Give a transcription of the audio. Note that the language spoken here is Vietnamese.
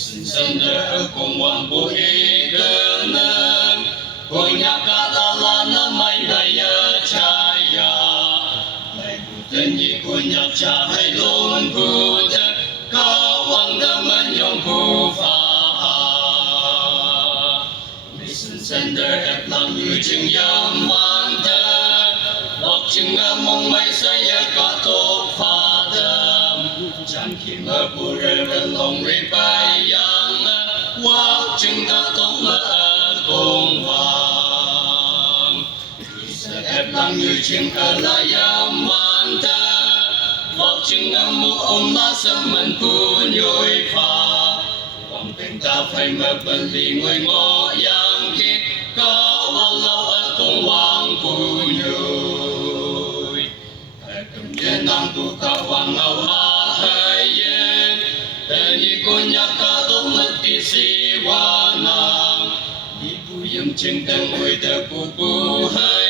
sinh sinh đời cùng hoàng bố ý cơ nâng cô nhà cả ta là nó mây đầy trái này cụ tên gì cô nhà cha hay luôn cụ tên cao hoàng đâm anh yong cụ phá sinh sinh đời hẹp lòng như chừng yam hoàn thơ hoặc chừng mong mây say cả tốt phá đâm chẳng khi mơ bù rơi bên lòng rì bay yang hoặc chừng cả tốt mơ cùng vàng sẽ hẹp lòng như chừng cả là yam hoàn thơ hoặc chừng mù ôm má sớm mình bù nhồi phá hoàng tình ta phải mơ bên lì ngồi ngó yang khi có bao lâu ở cùng hoàng bù nhồi cầm nhiên đang tu ca hoàng ngầu ha hơi yên tên như con nhạc ca tốt mất đi si hoa nàng đi bù yếm chân tên ngồi tờ bù bù hơi